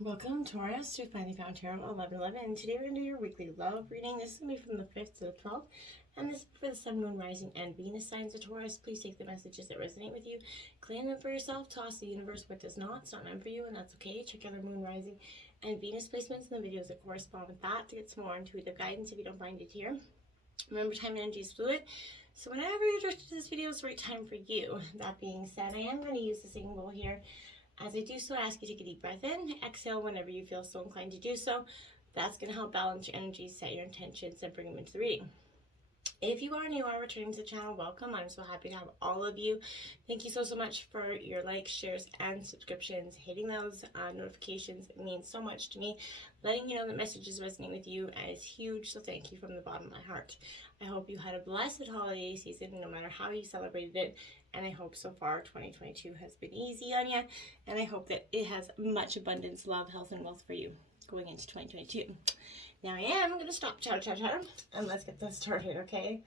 Welcome, Taurus, to Finally Found Tarot 1111. Today we're going to do your weekly love reading. This is going to be from the 5th to the 12th. And this is for the Sun, Moon, Rising, and Venus signs of Taurus. Please take the messages that resonate with you. Claim them for yourself. Toss the universe what does not. It's not meant for you, and that's okay. Check out our Moon, Rising, and Venus placements in the videos that correspond with that to get some more intuitive guidance if you don't find it here. Remember, time and energy is fluid. So whenever you're directed to this video, it's the right time for you. That being said, I am going to use the singing bowl here. As I do so, I ask you to take a deep breath in, exhale whenever you feel so inclined to do so. That's going to help balance your energy, set your intentions, and bring them into the reading. If you are new or returning to the channel, welcome. I'm so happy to have all of you. Thank you so much for your likes, shares, and subscriptions. Hitting those notifications means so much to me. Letting you know that messages resonate with you is huge, so thank you from the bottom of my heart. I hope you had a blessed holiday season, no matter how you celebrated it. And I hope so far 2022 has been easy on you. And I hope that it has much abundance, love, health, and wealth for you going into 2022. Now I am going to stop chatter, and let's get this started, okay?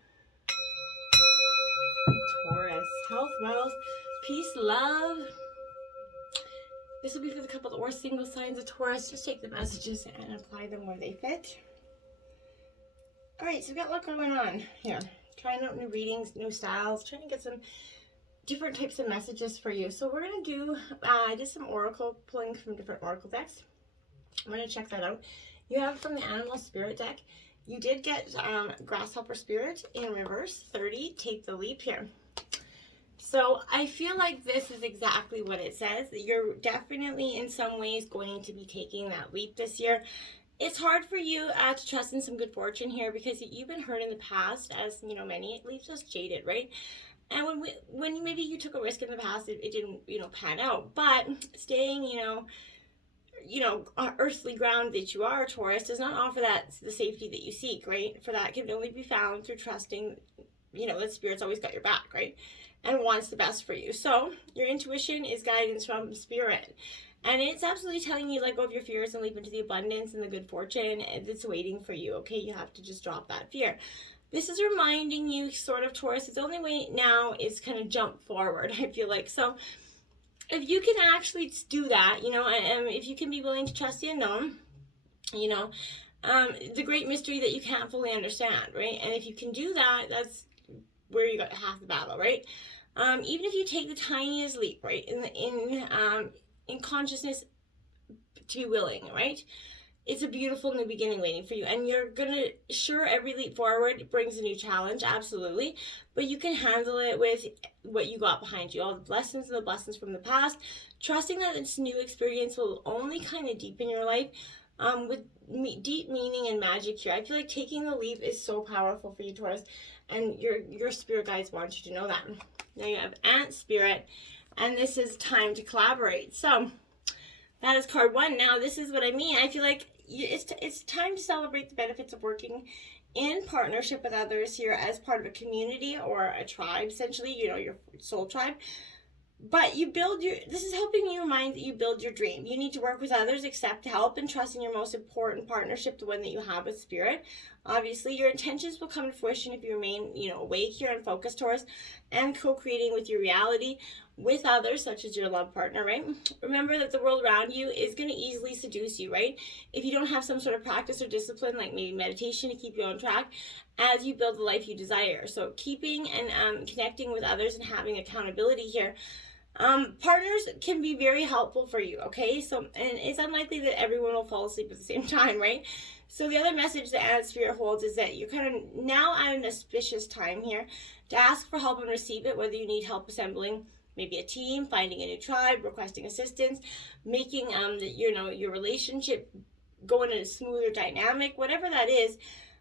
Taurus, health, wealth, peace, love. This will be for the couple or single signs of Taurus. Just take the messages and apply them where they fit. All right, so we've got a lot going on here. Trying out new readings, new styles, trying to get some different types of messages for you. So we're going to do, I did some oracle pulling from different oracle decks. I'm going to check that out. You have from the Animal Spirit deck. You did get Grasshopper Spirit in reverse, 30. Take the leap here. So I feel like this is exactly what it says. You're definitely in some ways going to be taking that leap this year. It's hard for you to trust in some good fortune here because you've been hurt in the past, as you know, many. It leaves us jaded, right? And when maybe you took a risk in the past, it didn't, pan out. But staying, earthly ground that you are, Taurus, does not offer the safety that you seek, right? For that can only be found through trusting, that Spirit's always got your back, right? And wants the best for you. So your intuition is guidance from Spirit. And it's absolutely telling you, let go of your fears and leap into the abundance and the good fortune that's waiting for you, okay? You have to just drop that fear. This is reminding you, sort of, Taurus, the only way now is kind of jump forward, I feel like. So if you can actually do that, and if you can be willing to trust the unknown, the great mystery that you can't fully understand, right? And if you can do that, that's where you got half the battle, right? Even if you take the tiniest leap, right, in consciousness, to be willing, right? It's a beautiful new beginning waiting for you. And you're going to, sure, every leap forward brings a new challenge, absolutely. But you can handle it with what you got behind you, all the lessons and the blessings from the past. Trusting that this new experience will only kind of deepen your life with deep meaning and magic here. I feel like taking the leap is so powerful for you, Taurus. And your spirit guides want you to know that. Now you have Ant Spirit. And this is time to collaborate. So that is card 1. Now this is what I mean. I feel like it's time to celebrate the benefits of working in partnership with others here as part of a community or a tribe, essentially, your soul tribe. But this is helping you remind that you build your dream. You need to work with others, accept help, and trust in your most important partnership, the one that you have with Spirit. Obviously, your intentions will come to fruition if you remain, awake here and focused, Taurus, and co-creating with your reality with others, such as your love partner, right? Remember that the world around you is going to easily seduce you, right? If you don't have some sort of practice or discipline, like maybe meditation to keep you on track as you build the life you desire. So keeping and connecting with others and having accountability here. Partners can be very helpful for you, okay? So, and it's unlikely that everyone will fall asleep at the same time, right? So the other message that Ant Spirit holds is that you're kind of now at an auspicious time here to ask for help and receive it, whether you need help assembling maybe a team, finding a new tribe, requesting assistance, making your relationship go in a smoother dynamic, whatever that is.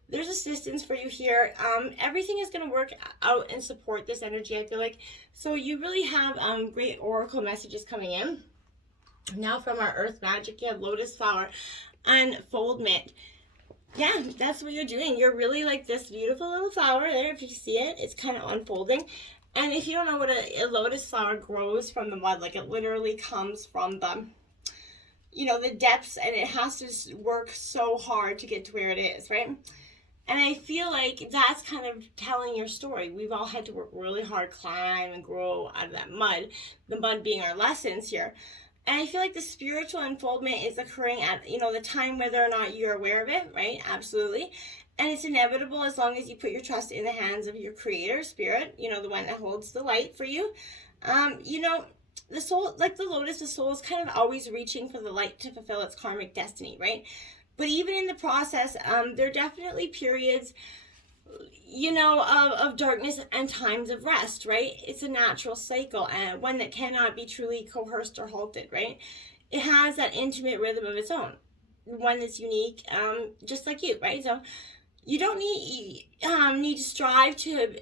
There's assistance for you here. Everything is going to work out and support this energy, I feel like. So you really have great oracle messages coming in. Now from our Earth Magic, you have Lotus Flower, Unfoldment. Yeah, that's what you're doing. You're really like this beautiful little flower there. If you see it, it's kind of unfolding. And if you don't know what a lotus flower grows from the mud, like it literally comes from the depths, and it has to work so hard to get to where it is, right? And I feel like that's kind of telling your story. We've all had to work really hard, climb and grow out of that mud, the mud being our lessons here. And I feel like the spiritual unfoldment is occurring at, you know, the time whether or not you're aware of it, right? Absolutely. And it's inevitable as long as you put your trust in the hands of your creator, spirit, you know, the one that holds the light for you. You know, the soul, like the lotus, the soul is kind of always reaching for the light to fulfill its karmic destiny, right? But even in the process, there are definitely periods, you know, of darkness and times of rest, right? It's a natural cycle, and one that cannot be truly coerced or halted, right? It has that intimate rhythm of its own, one that's unique, just like you, right? So you don't need to strive to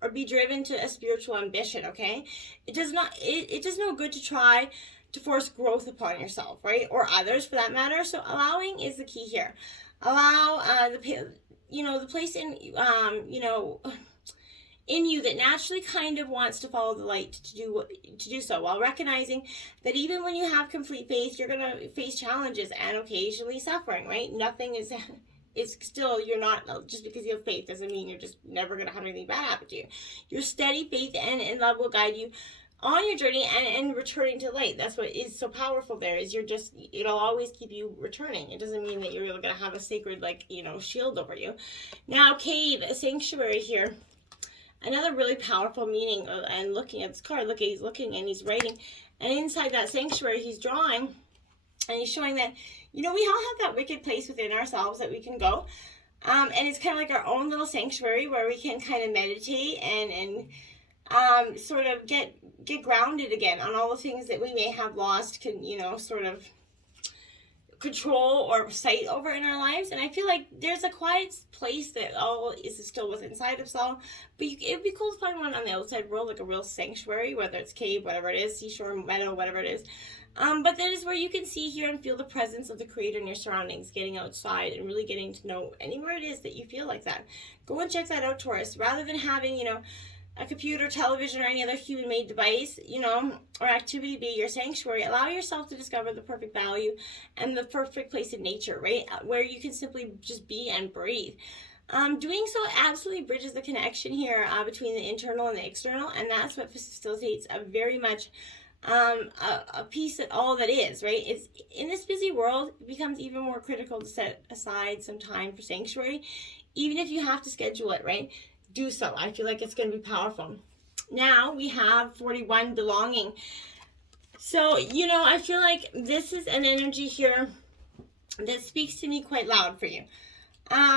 or be driven to a spiritual ambition, okay? It does no good to try to force growth upon yourself, right? Or others for that matter. So allowing is the key here. Allow the place in in you that naturally kind of wants to follow the light to do so, while recognizing that even when you have complete faith, you're going to face challenges and occasionally suffering, right? Nothing is it's still, you're not, just because you have faith doesn't mean you're just never going to have anything bad happen to you. Your steady faith and love will guide you on your journey and returning to light. That's what is so powerful there, is it'll always keep you returning. It doesn't mean that you're going to have a sacred, shield over you. Now, cave, a sanctuary here. Another really powerful meaning, and looking at this card, he's looking and he's writing, and inside that sanctuary he's drawing, and he's showing that, we all have that wicked place within ourselves that we can go. And it's kind of like our own little sanctuary where we can kind of meditate and sort of get grounded again on all the things that we may have lost, sort of control or sight over in our lives. And I feel like there's a quiet place that all is still within inside of us all, but it'd be cool to find one on the outside world, like a real sanctuary, whether it's cave, whatever it is, seashore, meadow, whatever it is. But that is where you can see, hear, and feel the presence of the Creator in your surroundings, getting outside and really getting to know anywhere it is that you feel like that. Go and check that out, Taurus. Rather than having, a computer, television, or any other human-made device, or activity be your sanctuary, allow yourself to discover the perfect value and the perfect place in nature, right? Where you can simply just be and breathe. Doing so absolutely bridges the connection here between the internal and the external, and that's what facilitates a very much a piece that all that is, right? It's in this busy world, it becomes even more critical to set aside some time for sanctuary, even if you have to schedule it, right? Do so. I feel like it's going to be powerful. Now we have 41, belonging. So, I feel like this is an energy here that speaks to me quite loud for you.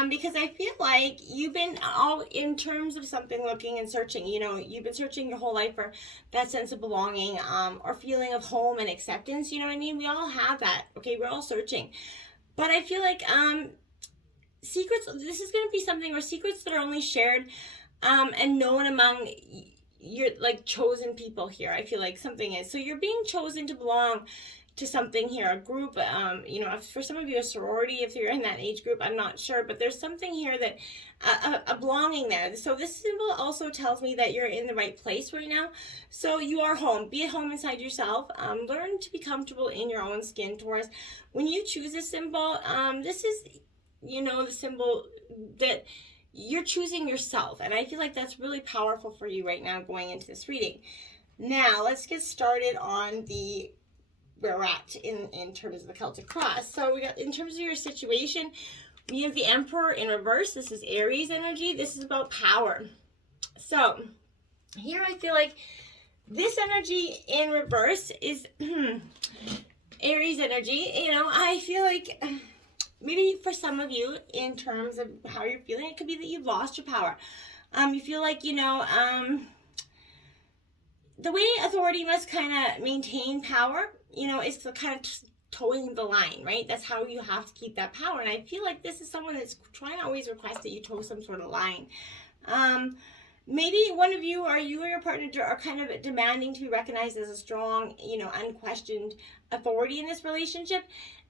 Because I feel like you've been all in terms of something looking and searching, you've been searching your whole life for that sense of belonging, or feeling of home and acceptance. You know what I mean? We all have that. Okay. We're all searching, but I feel like, secrets, this is going to be something where secrets that are only shared, and known among your, chosen people here. I feel like something is, so you're being chosen to belong to something here, a group, for some of you, a sorority, if you're in that age group, I'm not sure, but there's something here that, a belonging there. So this symbol also tells me that you're in the right place right now. So you are home. Be at home inside yourself. Learn to be comfortable in your own skin, Taurus. When you choose a symbol, this is, the symbol that you're choosing yourself. And I feel like that's really powerful for you right now going into this reading. Now, let's get started on where we're at in terms of the Celtic cross. So we got, in terms of your situation, we have the Emperor in reverse. This is Aries energy. This is about power. So here I feel like this energy in reverse is Aries energy. I feel like maybe for some of you, in terms of how you're feeling, it could be that you've lost your power. You feel like, the way authority must kind of maintain power, is the kind of towing the line, right? That's how you have to keep that power. And I feel like this is someone that's trying to always request that you toe some sort of line. Maybe one of you or your partner are kind of demanding to be recognized as a strong, unquestioned authority in this relationship,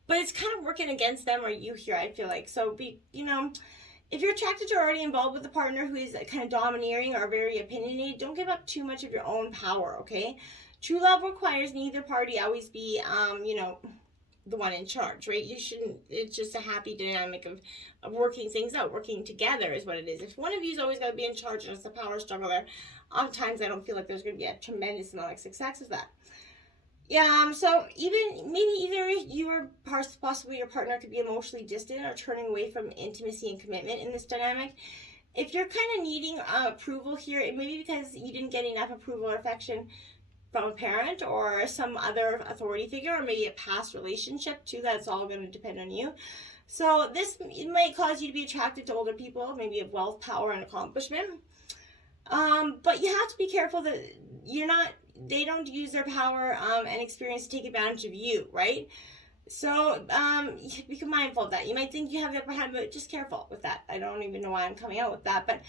but it's kind of working against them or you here, I feel like. So if you're attracted to or already involved with a partner who is kind of domineering or very opinionated, don't give up too much of your own power, okay? True love requires neither party always be, the one in charge, right? You shouldn't, it's just a happy dynamic of working things out. Working together is what it is. If one of you's always got to be in charge and it's a power struggle there, oftentimes I don't feel like there's going to be a tremendous amount of success with that. Yeah, so even maybe either you or possibly your partner could be emotionally distant or turning away from intimacy and commitment in this dynamic. If you're kind of needing approval here, it may be because you didn't get enough approval or affection from a parent or some other authority figure, or maybe a past relationship too. That's all going to depend on you. So this might cause you to be attracted to older people, maybe of wealth, power, and accomplishment. But you have to be careful that they don't use their power and experience to take advantage of you, right? So be mindful of that. You might think you have the upper hand, but just careful with that. I don't even know why I'm coming out with that, but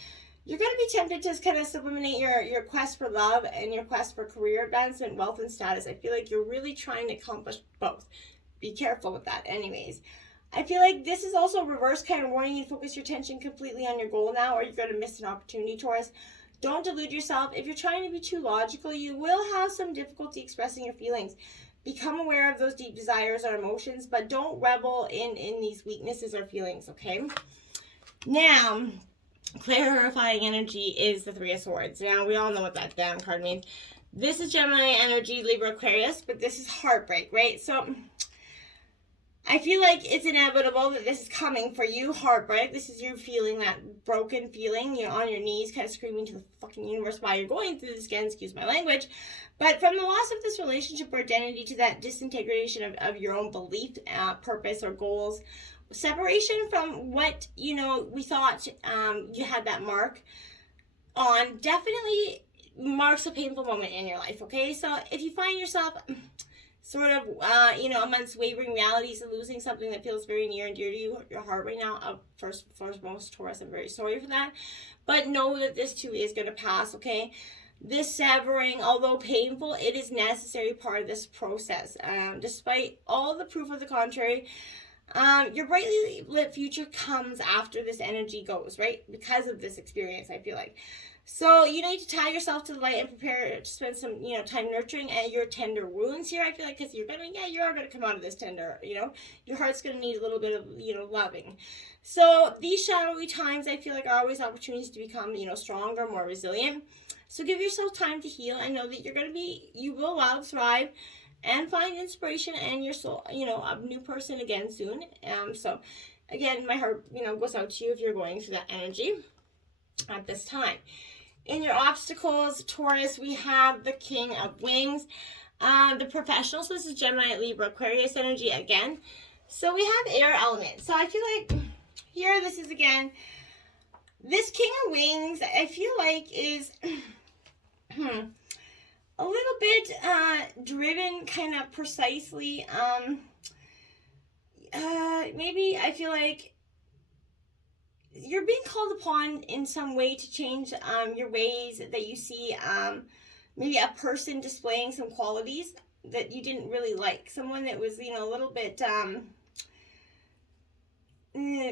you're going to be tempted to kind of subliminate your quest for love and your quest for career advancement, wealth, and status. I feel like you're really trying to accomplish both. Be careful with that anyways. I feel like this is also reverse kind of warning you to focus your attention completely on your goal now, or you're going to miss an opportunity, Taurus. Don't delude yourself. If you're trying to be too logical, you will have some difficulty expressing your feelings. Become aware of those deep desires or emotions, but don't revel in these weaknesses or feelings, okay? Now, clarifying energy is the Three of Swords. Now, we all know what that damn card means. This is Gemini energy, Libra, Aquarius, but this is heartbreak, right? So I feel like it's inevitable that this is coming for you, heartbreak. This is you feeling that broken feeling. You're on your knees, kind of screaming to the fucking universe why you're going through this again, excuse my language. But from the loss of this relationship or identity to that disintegration of your own belief, purpose, or goals, separation from what, we thought you had that mark on, definitely marks a painful moment in your life, okay? So if you find yourself sort of, amongst wavering realities and losing something that feels very near and dear to you, your heart right now, foremost, Taurus, I'm very sorry for that. But know that this too is going to pass, okay? This severing, although painful, it is necessary part of this process. Despite all the proof of the contrary, your brightly lit future comes after this energy goes, right? Because of this experience, I feel like. So you need to tie yourself to the light and prepare to spend some, time nurturing at your tender wounds here. I feel like because you are gonna come out of this tender. Your heart's gonna need a little bit of, loving. So these shadowy times, I feel like, are always opportunities to become, stronger, more resilient. So give yourself time to heal and know that you will love, thrive, and find inspiration and your soul, a new person again soon. So again, my heart, goes out to you if you're going through that energy at this time. In your obstacles, Taurus, we have the King of Wings. The professionals, this is Gemini, Libra, Aquarius energy again. So we have air element. So I feel like here, this is again, this King of Wings, I feel like is a little bit driven kind of precisely. Maybe I feel like you're being called upon in some way to change your ways that you see maybe a person displaying some qualities that you didn't really like. Someone that was, a little bit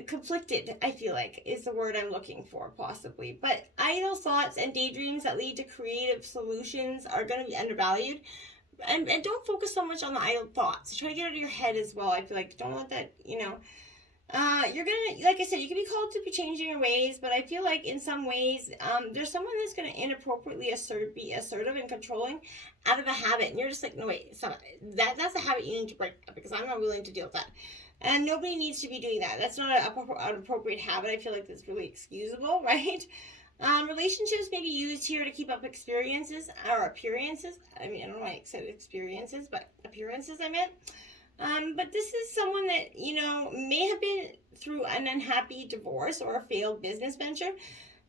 conflicted, I feel like, is the word I'm looking for, possibly. But idle thoughts and daydreams that lead to creative solutions are going to be undervalued. And don't focus so much on the idle thoughts. Try to get out of your head as well. I feel like don't let that, you're gonna, like I said, you can be called to be changing your ways, but I feel like in some ways, there's someone that's gonna inappropriately be assertive and controlling out of a habit, and you're just like, no wait, stop. That's a habit you need to break up because I'm not willing to deal with that, and nobody needs to be doing that. That's not an appropriate habit. I feel like that's really excusable, right? Relationships may be used here to keep up experiences or appearances. I mean, I don't know why I said experiences, but appearances I meant. But this is someone that, may have been through an unhappy divorce or a failed business venture.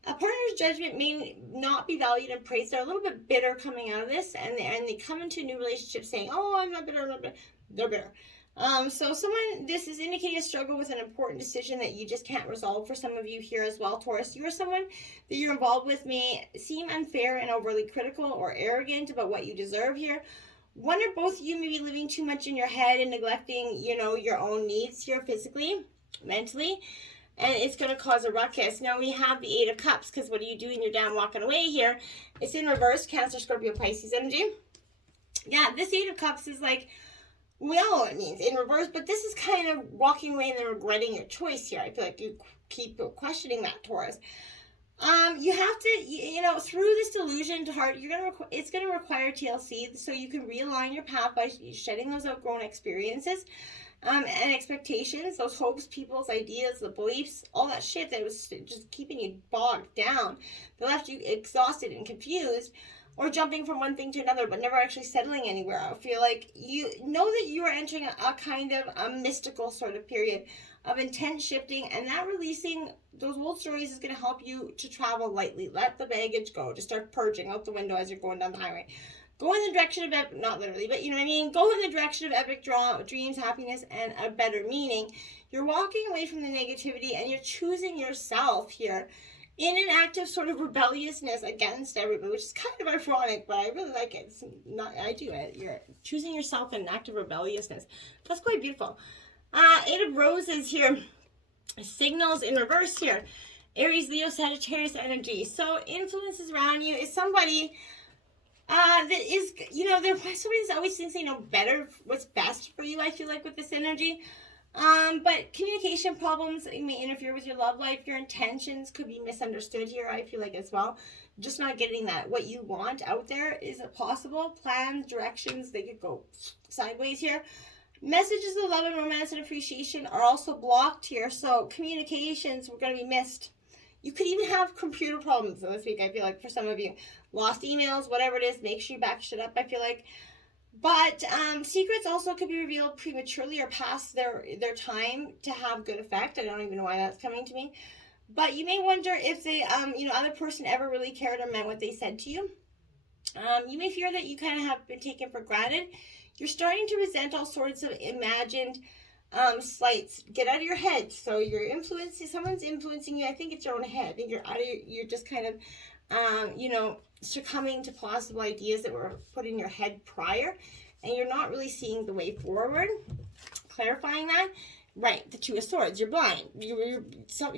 A partner's judgment may not be valued and praised. They're a little bit bitter coming out of this, and they come into a new relationship saying, oh, I'm not bitter, I'm not bitter. They're bitter. So this is indicating a struggle with an important decision that you just can't resolve for some of you here as well, Taurus. You or someone that you're involved with may seem unfair and overly critical or arrogant about what you deserve here. One or both of you may be living too much in your head and neglecting, your own needs here physically, mentally, and it's going to cause a ruckus. Now we have the Eight of Cups, because what are you doing? You're down walking away here. It's in reverse, Cancer, Scorpio, Pisces energy. Yeah, this Eight of Cups is like, we all know what it means in reverse, but this is kind of walking away and then regretting your choice here. I feel like you keep questioning that, Taurus. You have to, through this delusion to heart, it's gonna require TLC, so you can realign your path by shedding those outgrown experiences, and expectations, those hopes, people's ideas, the beliefs, all that shit that was just keeping you bogged down, that left you exhausted and confused, or jumping from one thing to another, but never actually settling anywhere. I feel like you know that you are entering a kind of a mystical sort of period of intent shifting, and that releasing those old stories is going to help you to travel lightly. Let the baggage go. Just start purging out the window as you're going down the highway. Go in the direction of, not literally, but you know what I mean? Go in the direction of epic dreams, happiness, and a better meaning. You're walking away from the negativity, and you're choosing yourself here in an act of sort of rebelliousness against everybody, which is kind of ironic, but I really like it. It's not, I do it. You're choosing yourself in an act of rebelliousness. That's quite beautiful. Eight of Roses here. Signals in reverse here. Aries, Leo, Sagittarius energy. So influences around you is somebody that is, there's somebody that always thinks they know better what's best for you, I feel like, with this energy. But communication problems may interfere with your love life. Your intentions could be misunderstood here, I feel like, as well. Just not getting that. What you want out there is possible. Plans, directions, they could go sideways here. Messages of love and romance and appreciation are also blocked here. So communications were going to be missed. You could even have computer problems this week, I feel like, for some of you. Lost emails, whatever it is, make sure you back shit up, I feel like. But secrets also could be revealed prematurely or past their time to have good effect. I don't even know why that's coming to me. But you may wonder if the other person ever really cared or meant what they said to you. You may fear that you kind of have been taken for granted. You're starting to resent all sorts of imagined slights. Get out of your head. So you're influencing, someone's influencing you. I think it's your own head. I think you're just kind of, succumbing to plausible ideas that were put in your head prior, and you're not really seeing the way forward. Clarifying that, right? The Two of Swords. You're blind. You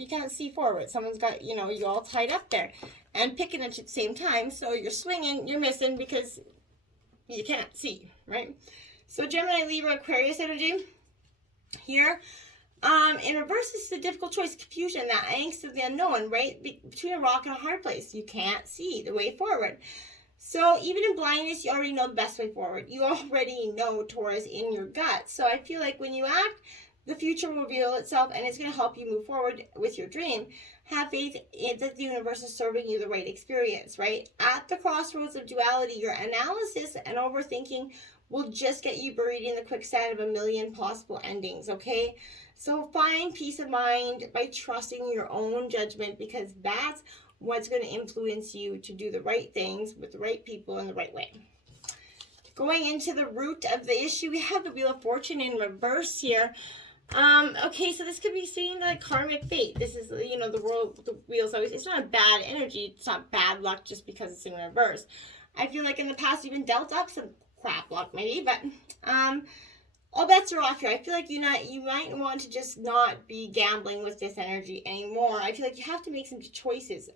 can't see forward. Someone's got you all tied up there, and picking at you at the same time. So you're swinging. You're missing because you can't see, right? So Gemini, Libra, Aquarius energy here. In reverse, this is a difficult choice, confusion, that angst of the unknown, right? Between a rock and a hard place. You can't see the way forward. So even in blindness, you already know the best way forward. You already know Taurus in your gut. So I feel like when you act, the future will reveal itself, and it's going to help you move forward with your dream. Have faith that the universe is serving you the right experience, right? At the crossroads of duality, your analysis and overthinking will just get you buried in the quicksand of a million possible endings, okay? So find peace of mind by trusting your own judgment, because that's what's going to influence you to do the right things with the right people in the right way. Going into the root of the issue, we have the Wheel of Fortune in reverse here. Okay, so this could be seen like karmic fate. This is, the world, the wheels always, it's not a bad energy. It's not bad luck just because it's in reverse. I feel like in the past you've been dealt up some crap luck maybe, but, all bets are off here. I feel like you might want to just not be gambling with this energy anymore. I feel like you have to make some choices.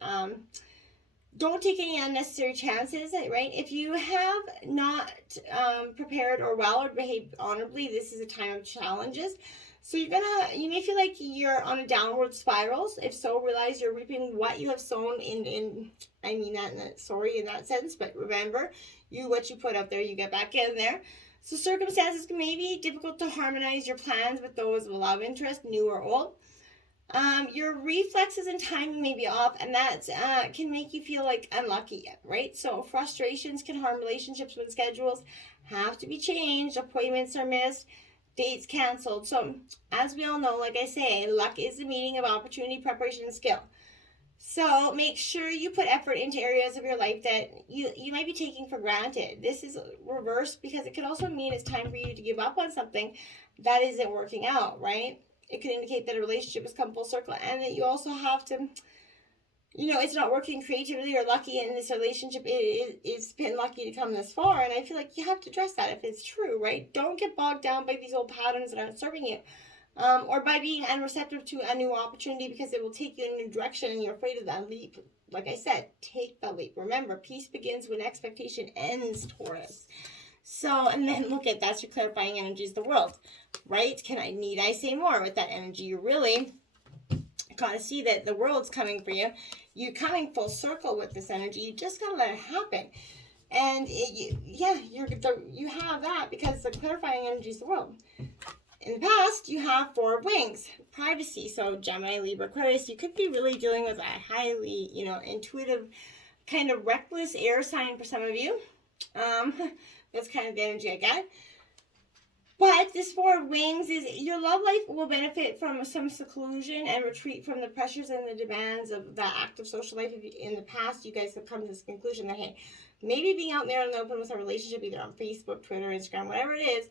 Don't take any unnecessary chances, right? If you have not prepared or well or behaved honorably, this is a time of challenges. So you may feel like you're on a downward spiral. If so, realize you're reaping what you have sown in that sense, but remember, what you put out there, you get back in there. So circumstances may be difficult to harmonize your plans with those of a love interest, new or old. Your reflexes and timing may be off, and that can make you feel like unlucky, right? So frustrations can harm relationships when schedules have to be changed, appointments are missed, dates canceled. So as we all know, like I say, luck is the meeting of opportunity, preparation, and skill. So make sure you put effort into areas of your life that you might be taking for granted. This is reversed because it could also mean it's time for you to give up on something that isn't working out, right? It could indicate that a relationship has come full circle, and that you also have to, it's not working creatively or lucky in this relationship. It's been lucky to come this far, and I feel like you have to address that if it's true, right? Don't get bogged down by these old patterns that aren't serving you. Or by being unreceptive to a new opportunity because it will take you in a new direction and you're afraid of that leap. Like I said, take the leap. Remember, peace begins when expectation ends, Taurus. So, and then look at that's your clarifying energies, the world, right? Need I say more with that energy? You're really gotta see that the world's coming for you. You're coming full circle with this energy. You just gotta let it happen. And you have that because the clarifying energy is the world. In the past, you have 4 wings, privacy. So Gemini, Libra, Aquarius, you could be really dealing with a highly, intuitive, kind of reckless air sign for some of you. That's kind of the energy I get. But this 4 wings is your love life will benefit from some seclusion and retreat from the pressures and the demands of that active social life. If in the past, you guys have come to this conclusion that, hey, maybe being out there in the open with a relationship, either on Facebook, Twitter, Instagram, whatever it is,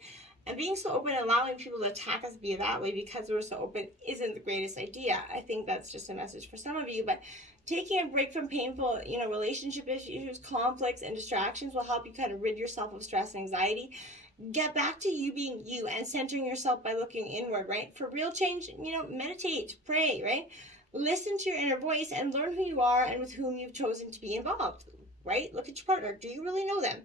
and being so open and allowing people to attack us via that way because we're so open isn't the greatest idea. I think that's just a message for some of you. But taking a break from painful, relationship issues, conflicts, and distractions will help you kind of rid yourself of stress and anxiety. Get back to you being you and centering yourself by looking inward, right? For real change, meditate, pray, right? Listen to your inner voice and learn who you are and with whom you've chosen to be involved, right? Look at your partner. Do you really know them?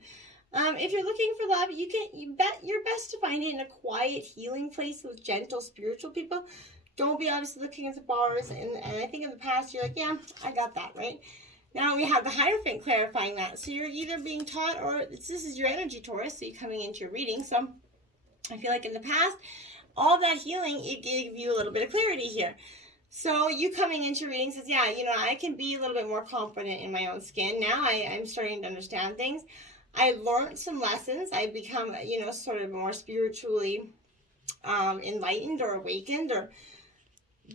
If you're looking for love, you bet your best to find it in a quiet, healing place with gentle, spiritual people. Don't be obviously looking at the bars. And I think in the past, you're like, yeah, I got that, right? Now we have the Hierophant clarifying that. So you're either being taught or this is your energy, Taurus, so you're coming into your reading. So I feel like in the past, all that healing, it gave you a little bit of clarity here. So you coming into your reading says, yeah, I can be a little bit more confident in my own skin. Now I'm starting to understand things. I learned some lessons. I become, sort of more spiritually enlightened or awakened.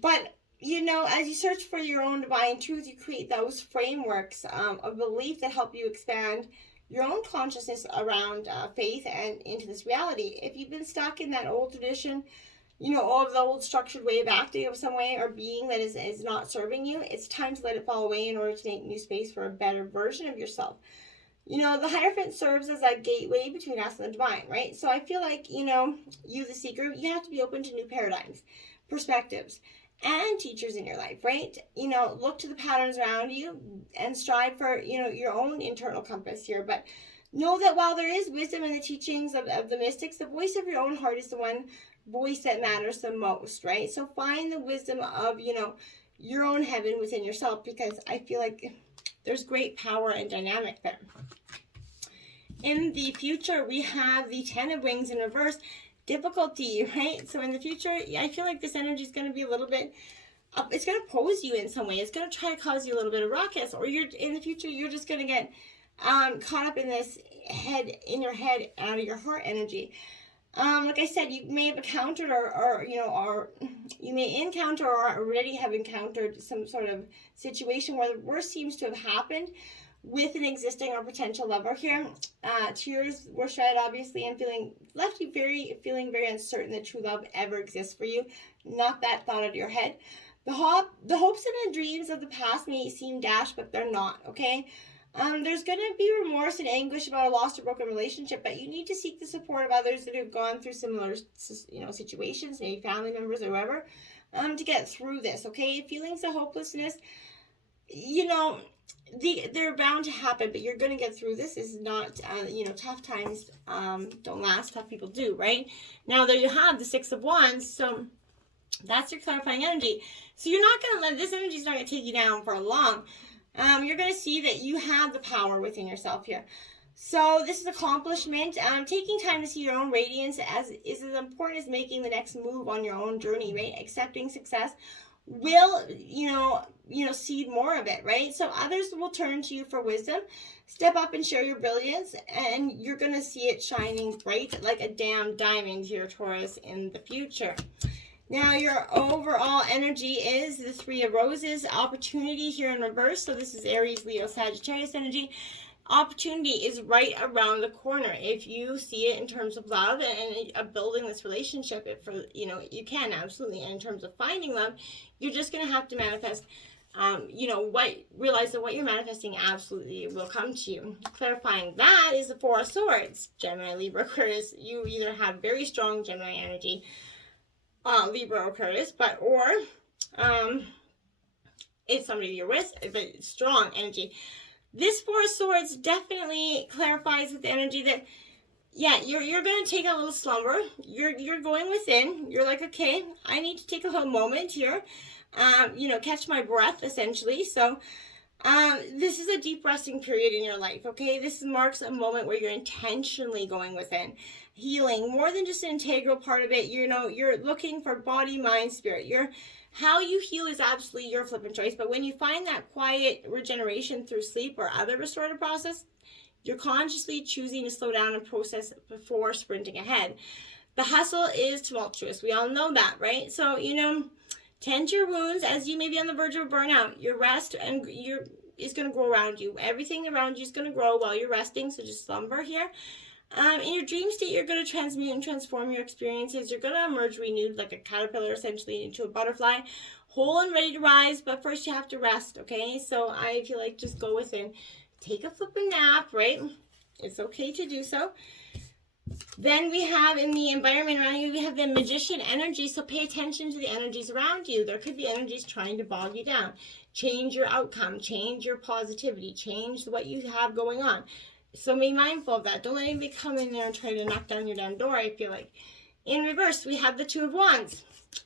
But as you search for your own divine truth, you create those frameworks of belief that help you expand your own consciousness around faith and into this reality. If you've been stuck in that old tradition, all of the old structured way of acting of some way or being that is not serving you, it's time to let it fall away in order to make new space for a better version of yourself. The Hierophant serves as a gateway between us and the divine, right? So I feel like, you, the seeker, you have to be open to new paradigms, perspectives, and teachers in your life, right? Look to the patterns around you and strive for, your own internal compass here. But know that while there is wisdom in the teachings of the mystics, the voice of your own heart is the one voice that matters the most, right? So find the wisdom of, your own heaven within yourself, because I feel like there's great power and dynamic there. In the future, we have the 10 of Wings in reverse, difficulty, right? So in the future, I feel like this energy is going to be a little bit, it's going to pose you in some way. It's going to try to cause you a little bit of ruckus, or in the future, you're just going to get caught up in this in your head, out of your heart energy. Like I said, you may have encountered or you may encounter or already have encountered some sort of situation where the worst seems to have happened with an existing or potential lover here. Tears were shed, obviously, and left you feeling very uncertain that true love ever exists for you. Not that thought out of your head. The hopes and the dreams of the past may seem dashed, but they're not, okay? There's going to be remorse and anguish about a lost or broken relationship, but you need to seek the support of others that have gone through similar, situations, maybe family members or whoever, to get through this, okay? Feelings of hopelessness, they're bound to happen, but you're going to get through this. Is not, tough times don't last, tough people do, right? Now, there you have the 6 of Wands, so that's your clarifying energy. So you're not going to let, this energy is not going to take you down for long. You're going to see that you have the power within yourself here. So this is accomplishment. Taking time to see your own radiance is as important as making the next move on your own journey, right? Accepting success will, seed more of it, right? So others will turn to you for wisdom. Step up and share your brilliance, and you're going to see it shining bright like a damn diamond here, Taurus, in the future. Now, your overall energy is the 3 of Roses, opportunity here in reverse. So this is Aries, Leo, Sagittarius energy. Opportunity is right around the corner. If you see it in terms of love and building this relationship, you can absolutely. And in terms of finding love, you're just going to have to manifest, realize that what you're manifesting absolutely will come to you. Clarifying that is the 4 of Swords. Gemini, Libra, Aquarius, you either have very strong Gemini energy, Libra or Aquarius, or it's somebody you're with, but strong energy. This 4 of Swords definitely clarifies with the energy that yeah, you're gonna take a little slumber. You're going within. You're like, okay, I need to take a little moment here, catch my breath essentially. So, this is a deep resting period in your life. Okay, this marks a moment where you're intentionally going within, healing more than just an integral part of it. You're looking for body, mind, spirit. How you heal is absolutely your flipping choice. But when you find that quiet regeneration through sleep or other restorative process, you're consciously choosing to slow down and process before sprinting ahead. The hustle is tumultuous. We all know that, right? So, tend to your wounds as you may be on the verge of burnout. Your rest is going to grow around you. Everything around you is going to grow while you're resting, so just slumber here. In your dream state, you're going to transmute and transform your experiences. You're going to emerge renewed like a caterpillar, essentially, into a butterfly, whole and ready to rise. But first, you have to rest, okay? So I feel like just go within. Take a flipping nap, right? It's okay to do so. Then we have in the environment around you, we have the magician energy. So pay attention to the energies around you. There could be energies trying to bog you down. Change your outcome, change your positivity, change what you have going on. So be mindful of that. Don't let anybody come in there and try to knock down your damn door, I feel like. In reverse, we have the Two of Wands.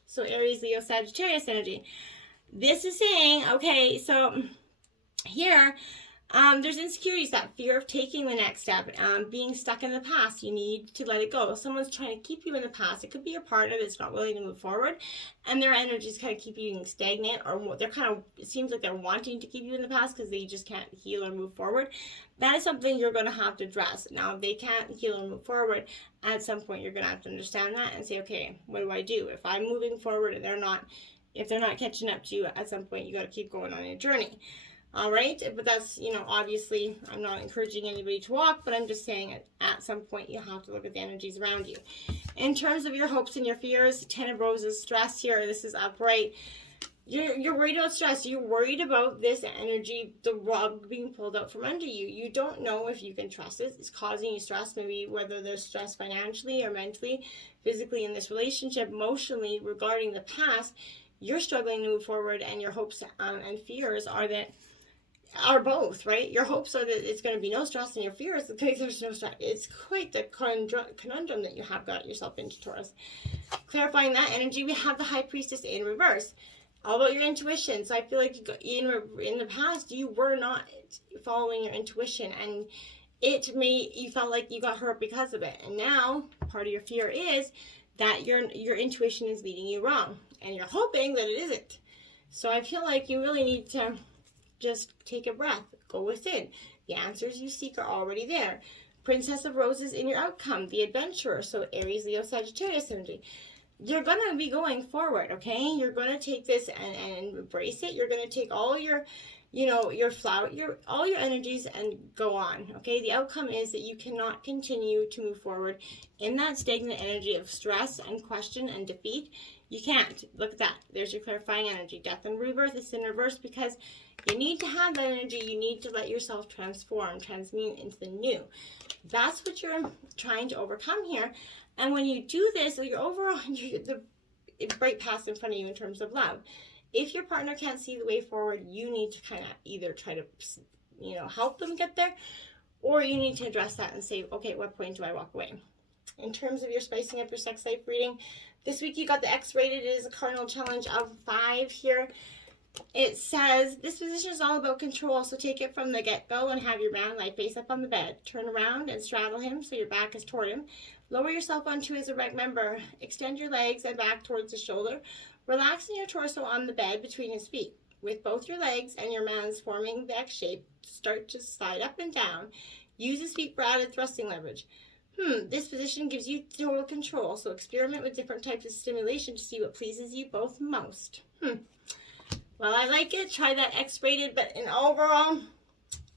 So Aries, Leo, Sagittarius energy. This is saying, okay, so here, there's insecurities, that fear of taking the next step, being stuck in the past. You need to let it go. Someone's trying to keep you in the past. It could be your partner that's not willing to move forward, and their energies kind of keep you stagnant, or it seems like they're wanting to keep you in the past because they just can't heal or move forward. That is something you're going to have to address. Now, if they can't heal or move forward, at some point you're going to have to understand that and say, okay, what do I do? If I'm moving forward and if they're not catching up to you, at some point you got to keep going on your journey. All right, but that's, obviously I'm not encouraging anybody to walk, but I'm just saying at some point you have to look at the energies around you. In terms of your hopes and your fears, 10 of Roses, stress here, this is upright. You're worried about stress. You're worried about this energy, the rug being pulled out from under you. You don't know if you can trust it. It's causing you stress, maybe whether there's stress financially or mentally, physically in this relationship, emotionally regarding the past. You're struggling to move forward, and your hopes and fears are both, right? Your hopes are that it's going to be no stress, and your fears that there's no stress. It's quite the conundrum that you have got yourself into, Taurus. Clarifying that energy, we have the High Priestess in reverse. All about your intuition. So I feel like in the past, you were not following your intuition, and you felt like you got hurt because of it. And now, part of your fear is that your intuition is leading you wrong, and you're hoping that it isn't. So I feel like you really need to just take a breath, go within. The answers you seek are already there. Princess of Roses in your outcome, the adventurer. So Aries, Leo, Sagittarius energy. You're going to be going forward, okay? You're going to take this and embrace it. You're going to take all your, all your energies and go on, okay? The outcome is that you cannot continue to move forward in that stagnant energy of stress and question and defeat. You can't. Look at that. There's your clarifying energy. Death and rebirth is in reverse because you need to have that energy. You need to let yourself transmute into the new. That's what you're trying to overcome here. And when you do this, the bright path in front of you in terms of love. If your partner can't see the way forward, you need to kind of either try to, help them get there, or you need to address that and say, okay, at what point do I walk away? In terms of your spicing up your sex life reading, this week you got the X-rated. It is a cardinal challenge of 5 here. It says, this position is all about control, so take it from the get-go and have your man lie face up on the bed. Turn around and straddle him so your back is toward him. Lower yourself onto his erect member. Extend your legs and back towards the shoulder. Relaxing your torso on the bed between his feet. With both your legs and your man's forming the X shape, start to slide up and down. Use his feet for added thrusting leverage. This position gives you total control, so experiment with different types of stimulation to see what pleases you both most. Well, I like it. Try that X-rated, but in overall,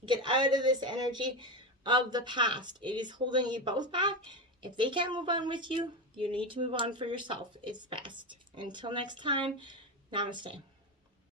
get out of this energy of the past. It is holding you both back. If they can't move on with you, you need to move on for yourself. It's best. Until next time, namaste.